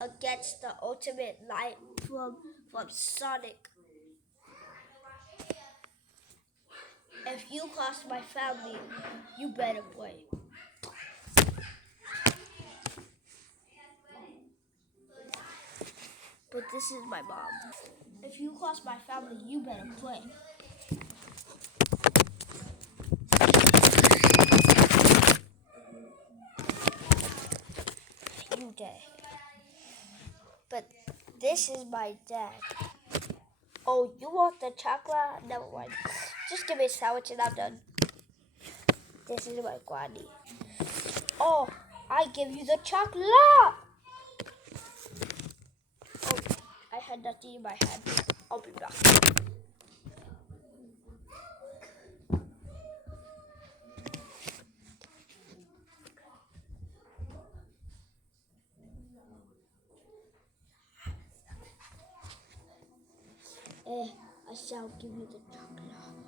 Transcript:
against the ultimate light from Sonic. If you cross my family, you better play. But this is my mom. If you cross my family, you better play. You dead. But this is my dad. Oh, you want the chocolate? Never mind. Just give me a sandwich and I'm done. This is my granny. Oh, I give you the chocolate. Oh, I had nothing in my hand. I'll be back. I shall give you the chocolate.